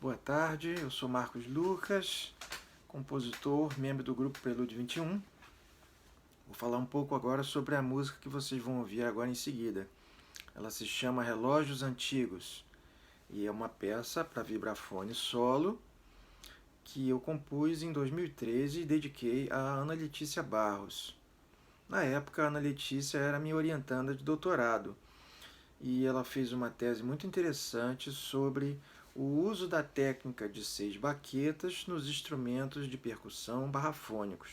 Boa tarde, eu sou Marcos Lucas, compositor, membro do grupo Prelude 21. Vou falar um pouco agora sobre a música que vocês vão ouvir agora em seguida. Ela se chama Relógios Antigos e é uma peça para vibrafone solo que eu compus em 2013 e dediquei a Ana Letícia Barros. Na época, a Ana Letícia era minha orientanda de doutorado e ela fez uma tese muito interessante sobre o uso da técnica de 6 baquetas nos instrumentos de percussão barrafônicos,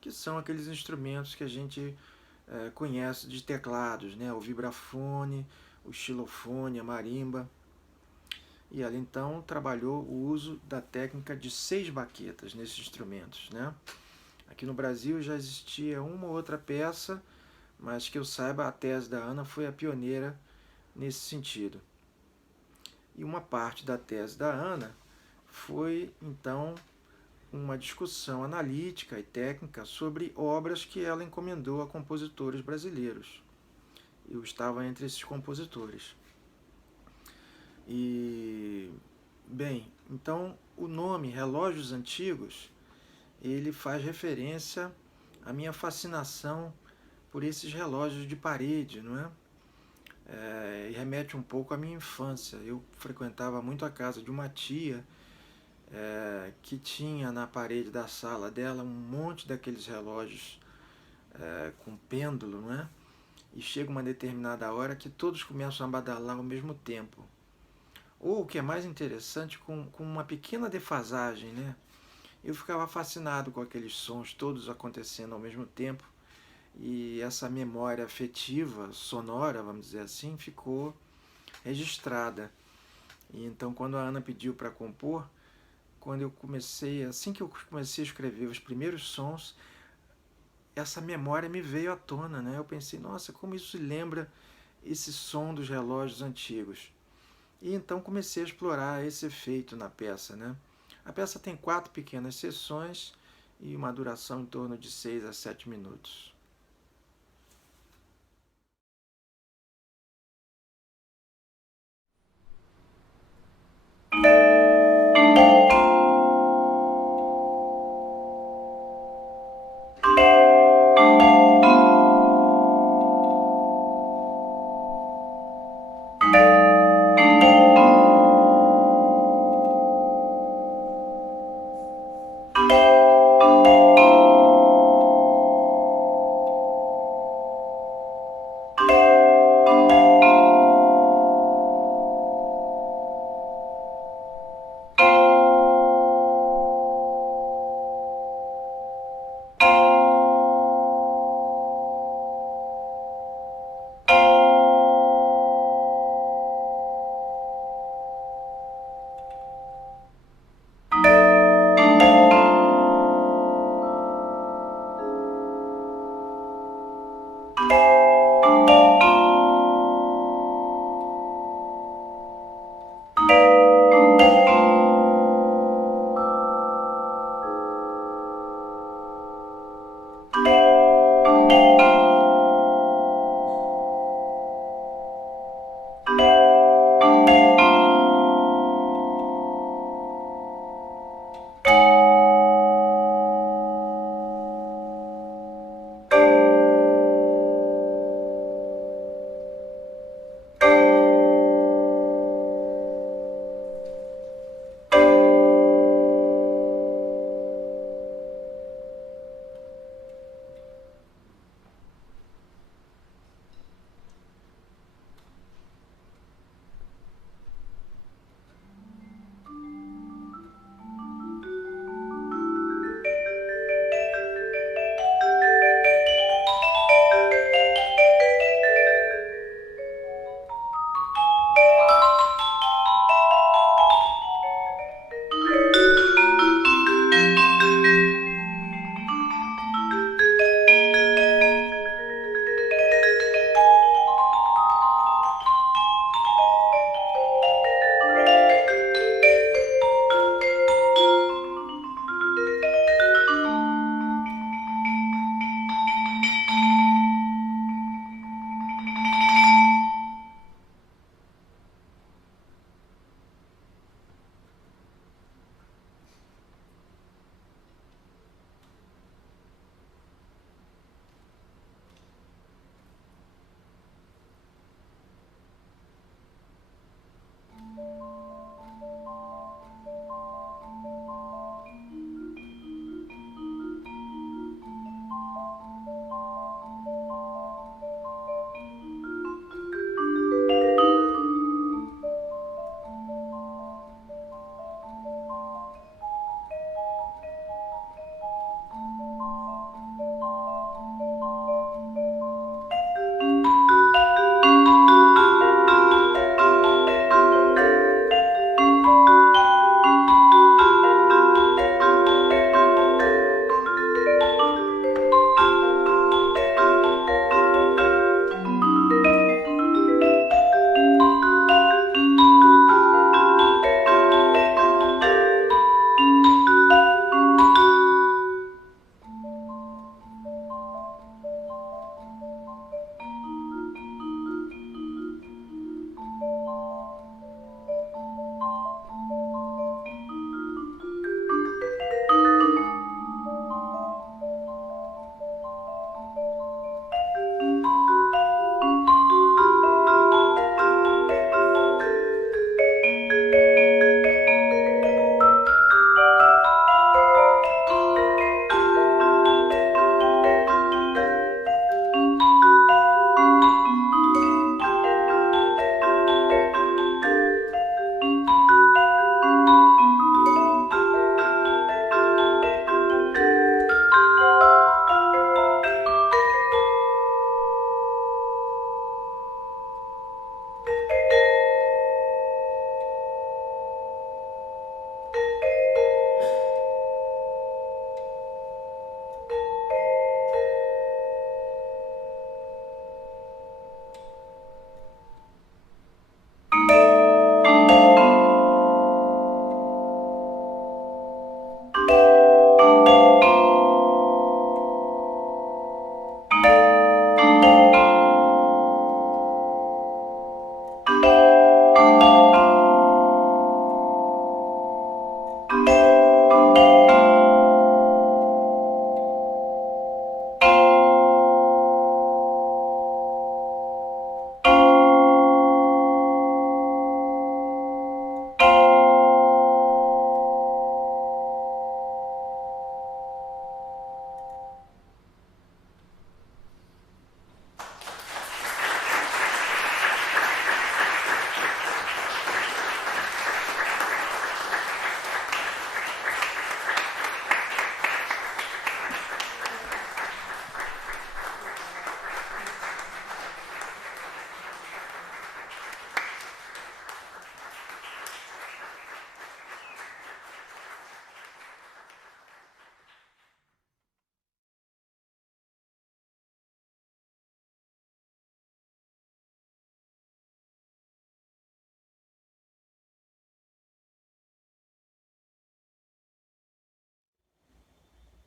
que são aqueles instrumentos que a gente conhece de teclados, né? O vibrafone, o xilofone, a marimba. E ela então trabalhou o uso da técnica de 6 baquetas nesses instrumentos, né? Aqui no Brasil já existia uma ou outra peça, mas que eu saiba, a tese da Ana foi a pioneira nesse sentido. E uma parte da tese da Ana foi, então, uma discussão analítica e técnica sobre obras que ela encomendou a compositores brasileiros. Eu estava entre esses compositores. E, bem, então o nome Relógios Antigos, ele faz referência à minha fascinação por esses relógios de parede, não é? E remete um pouco à minha infância. Eu frequentava muito a casa de uma tia que tinha na parede da sala dela um monte daqueles relógios com pêndulo, não é? E chega uma determinada hora que todos começam a badalar ao mesmo tempo. Ou, o que é mais interessante, com uma pequena defasagem, né? Eu ficava fascinado com aqueles sons todos acontecendo ao mesmo tempo e essa memória afetiva, sonora, vamos dizer assim, ficou registrada. E então, quando a Ana pediu para compor, assim que eu comecei a escrever os primeiros sons, essa memória me veio à tona, né? Eu pensei, nossa, como isso lembra esse som dos relógios antigos. E então comecei a explorar esse efeito na peça, né? A peça tem 4 pequenas sessões e uma duração em torno de 6 a 7 minutos.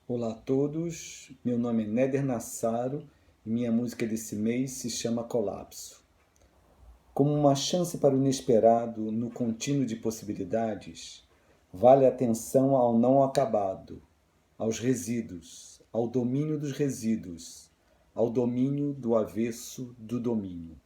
Olá a todos, meu nome é Néder Nassaro e minha música desse mês se chama Colapso. Como uma chance para o inesperado no contínuo de possibilidades, vale a atenção ao não acabado, aos resíduos, ao domínio dos resíduos, ao domínio do avesso do domínio.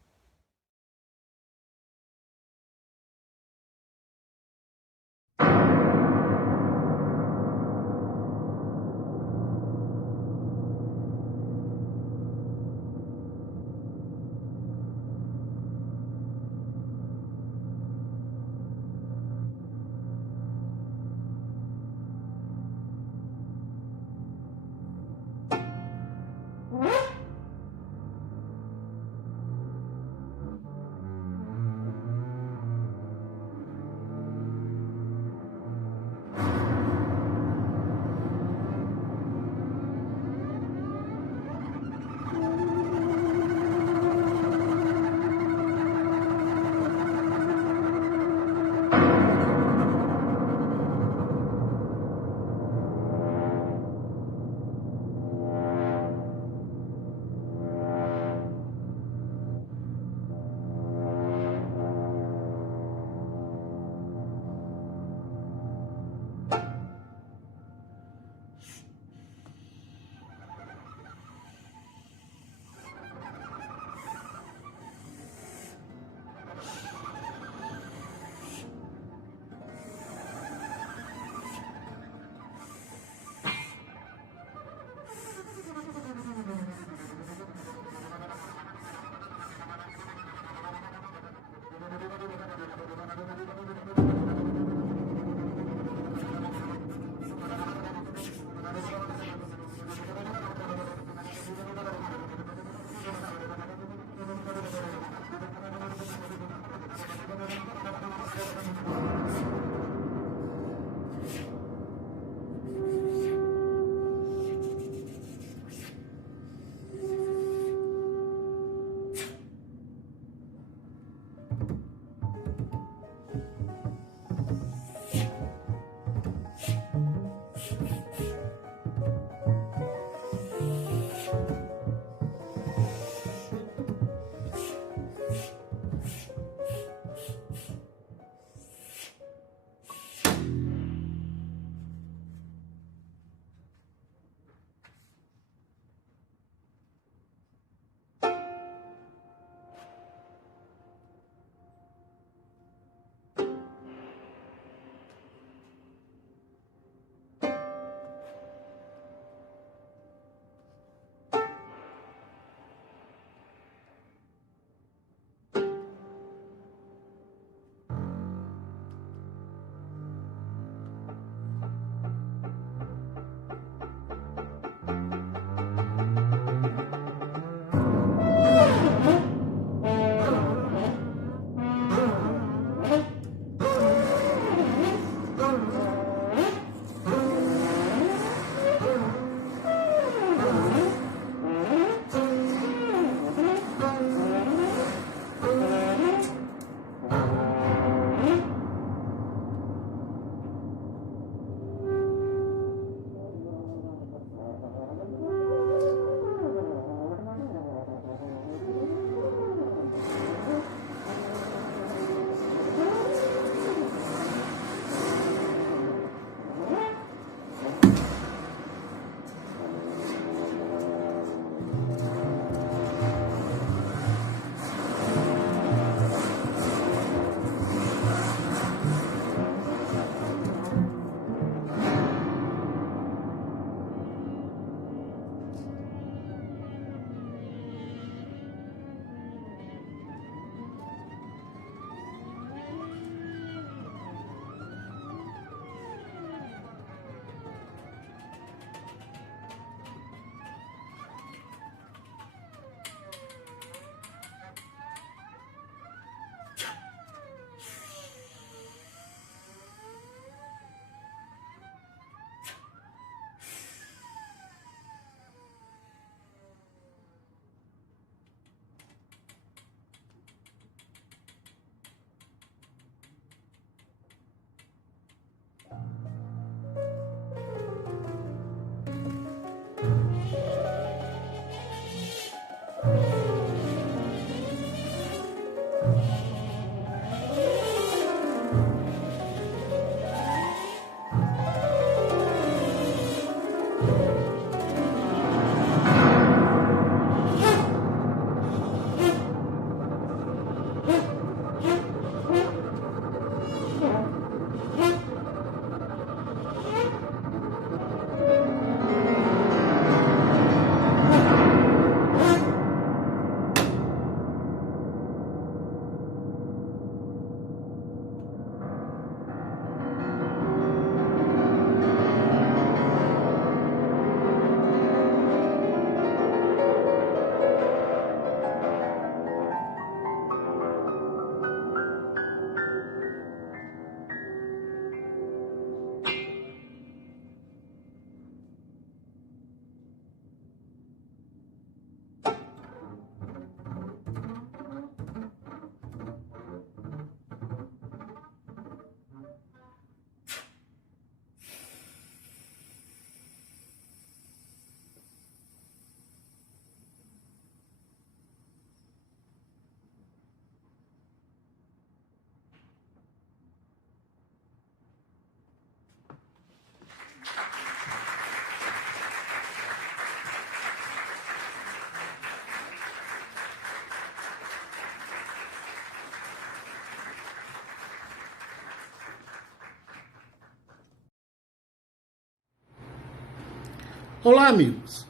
Olá, amigos!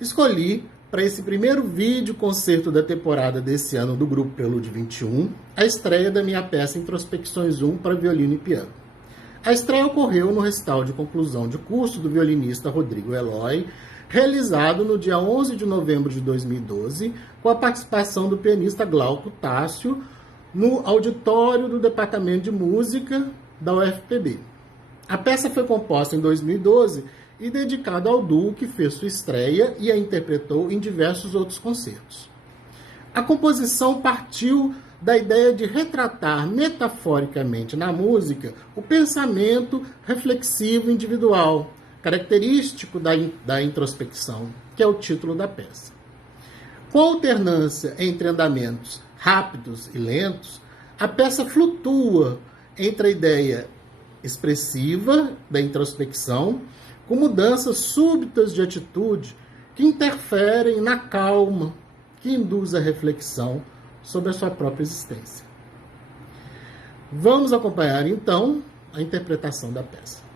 Escolhi, para esse primeiro vídeo concerto da temporada desse ano do Grupo Prelude 21, a estreia da minha peça Introspecções 1 para violino e piano. A estreia ocorreu no recital de conclusão de curso do violinista Rodrigo Eloy, realizado no dia 11 de novembro de 2012, com a participação do pianista Glauco Tássio, no auditório do Departamento de Música da UFPB. A peça foi composta em 2012 e dedicada ao duo que fez sua estreia e a interpretou em diversos outros concertos. A composição partiu da ideia de retratar metaforicamente na música o pensamento reflexivo individual, característico da introspecção, que é o título da peça. Com a alternância entre andamentos rápidos e lentos, a peça flutua entre a ideia expressiva da introspecção com mudanças súbitas de atitude que interferem na calma, que induz a reflexão sobre a sua própria existência. Vamos acompanhar, então, a interpretação da peça.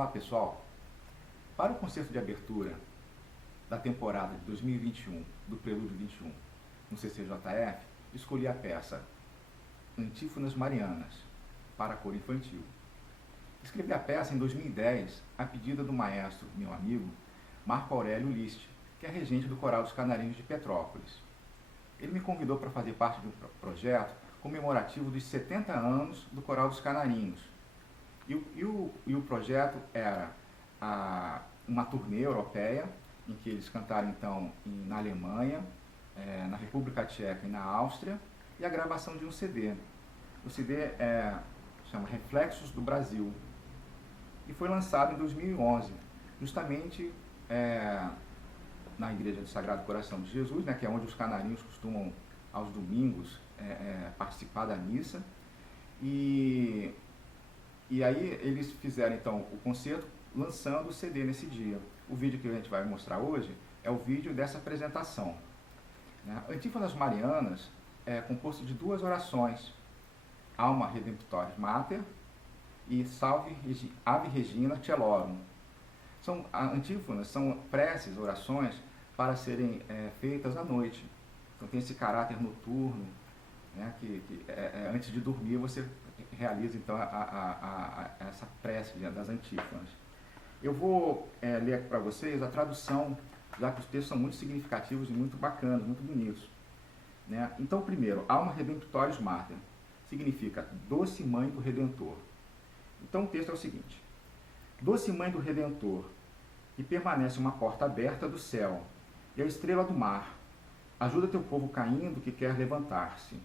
Olá pessoal, para o concerto de abertura da temporada de 2021 do Prelúdio 21 no CCJF, escolhi a peça Antífonas Marianas para coro infantil. Escrevi a peça em 2010 a pedido do maestro, meu amigo, Marco Aurélio List, que é regente do Coral dos Canarinhos de Petrópolis. Ele me convidou para fazer parte de um projeto comemorativo dos 70 anos do Coral dos Canarinhos. E o projeto era uma turnê europeia, em que eles cantaram então na Alemanha, na República Tcheca e na Áustria, e a gravação de um CD. O CD chama Reflexos do Brasil, e foi lançado em 2011, justamente na Igreja do Sagrado Coração de Jesus, né, que é onde os canarinhos costumam, aos domingos, participar da missa. E aí eles fizeram então o concerto lançando o CD nesse dia. O vídeo que a gente vai mostrar hoje é o vídeo dessa apresentação. Antífonas Marianas é composto de duas orações, Alma Redemptoris Mater e Salve Ave Regina Celorum. Antífonas são preces, orações para serem feitas à noite. Então tem esse caráter noturno, né, que antes de dormir você realiza então essa prece das antífonas. Eu vou ler para vocês a tradução, já que os textos são muito significativos e muito bacanas, muito bonitos. Né? Então, primeiro, Alma Redemptoris Mater, significa doce mãe do Redentor. Então o texto é o seguinte: doce mãe do Redentor, que permanece uma porta aberta do céu e a estrela do mar, ajuda teu povo caindo que quer levantar-se.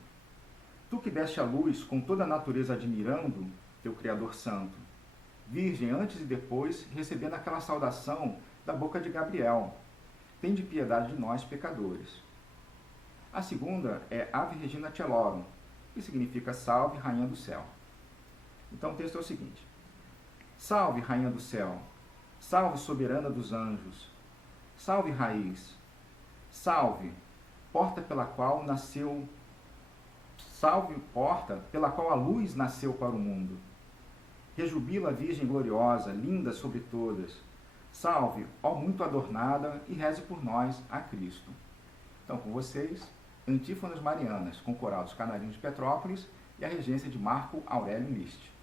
Tu que deste a luz com toda a natureza admirando teu Criador Santo, Virgem antes e depois recebendo aquela saudação da boca de Gabriel, tende piedade de nós pecadores. A segunda é Ave Regina Celorum, que significa salve Rainha do Céu. Então o texto é o seguinte: salve Rainha do Céu, salve soberana dos anjos, salve raiz, salve porta pela qual nasceu, salve porta pela qual a luz nasceu para o mundo. Rejubila a Virgem gloriosa, linda sobre todas. Salve, ó muito adornada, e reze por nós a Cristo. Então, com vocês, Antífonas Marianas, com o coral dos Canarinhos de Petrópolis e a regência de Marco Aurélio Liszt.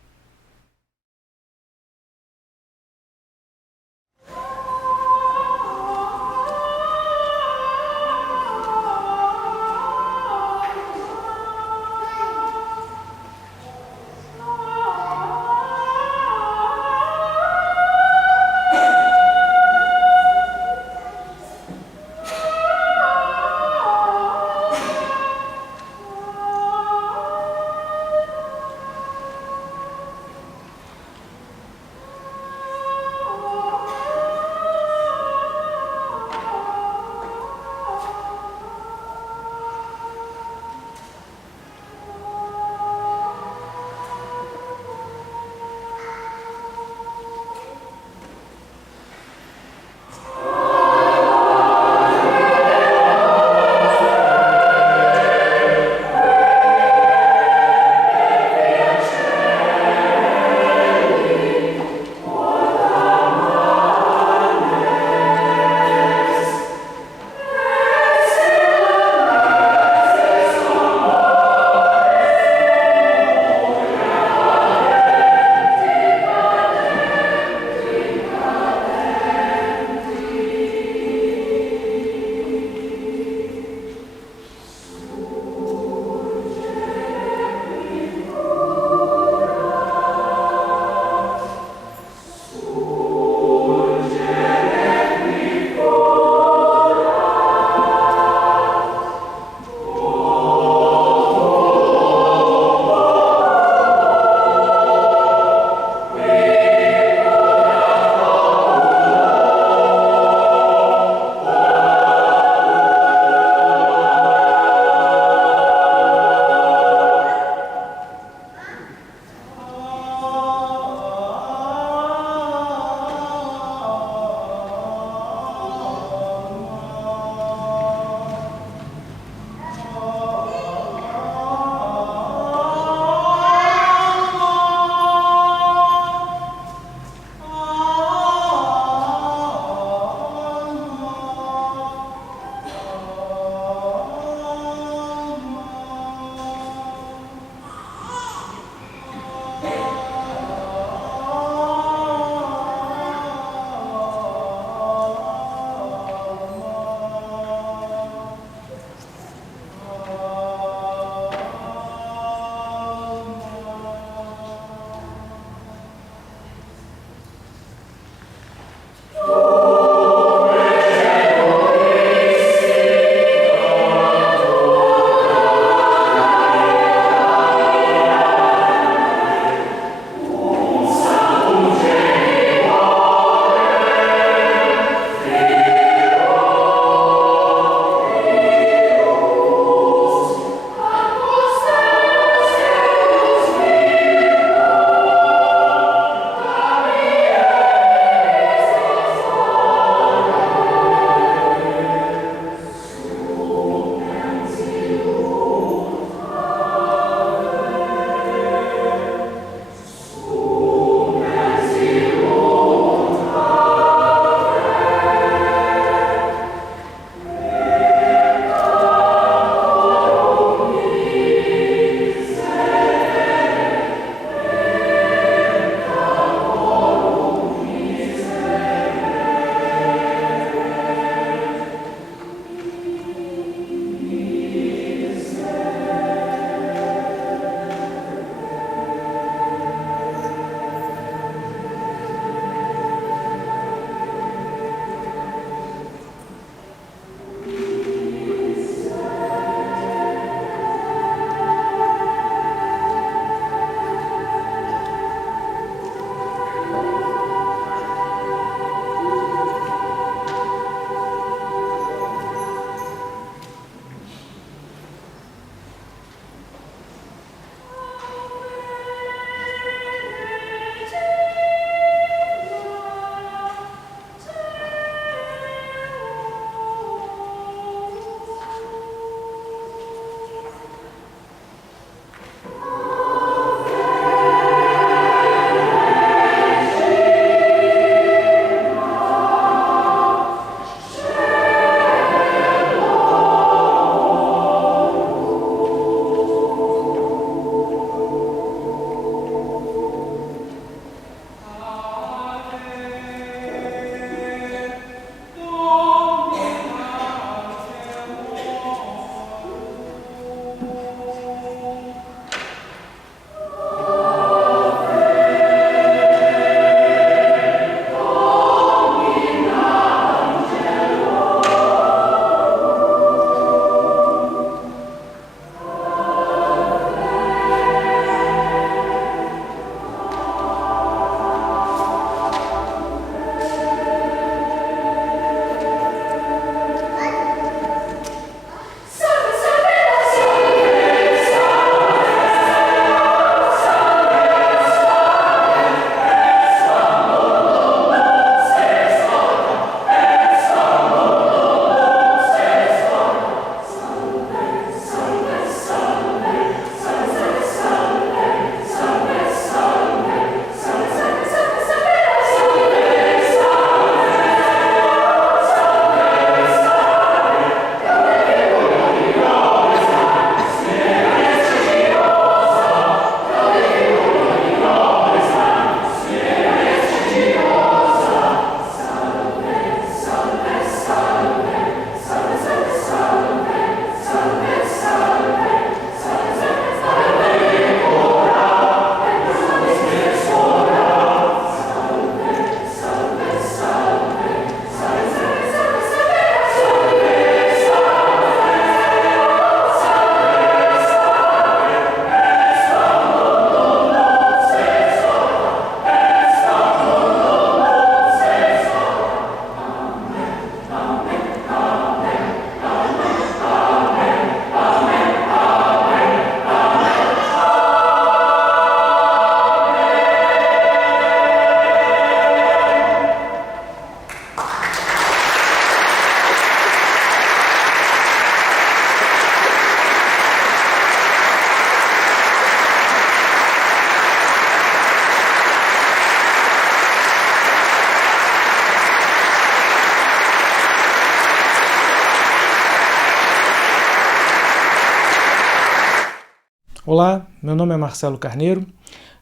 Olá, meu nome é Marcelo Carneiro.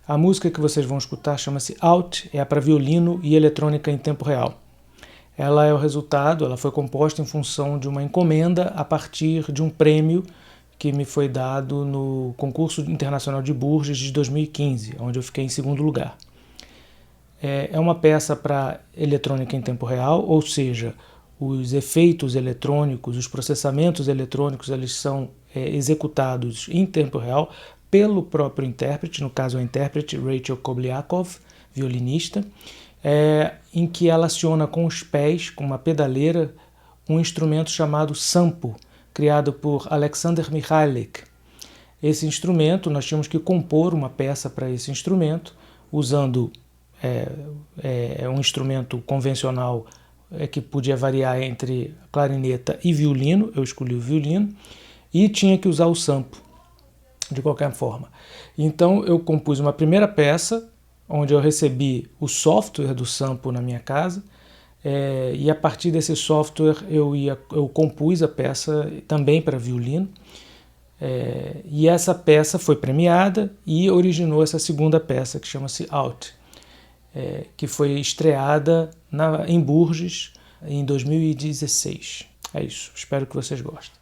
A música que vocês vão escutar chama-se Out, é para violino e eletrônica em tempo real. Ela é o resultado, ela foi composta em função de uma encomenda a partir de um prêmio que me foi dado no concurso internacional de Bourges de 2015, onde eu fiquei em segundo lugar. É uma peça para eletrônica em tempo real, ou seja, os efeitos eletrônicos, os processamentos eletrônicos, eles são executados em tempo real pelo próprio intérprete, no caso a intérprete Rachel Kobliakov, violinista, em que ela aciona com os pés, com uma pedaleira, um instrumento chamado sampo, criado por Alexander Mikhailik. Esse instrumento, nós tínhamos que compor uma peça para esse instrumento, usando um instrumento convencional que podia variar entre clarineta e violino, eu escolhi o violino, e tinha que usar o sampo, de qualquer forma. Então eu compus uma primeira peça, onde eu recebi o software do sampo na minha casa, e a partir desse software eu compus a peça também para violino, e essa peça foi premiada e originou essa segunda peça que chama-se Out, que foi estreada em Bourges em 2016. É isso, espero que vocês gostem.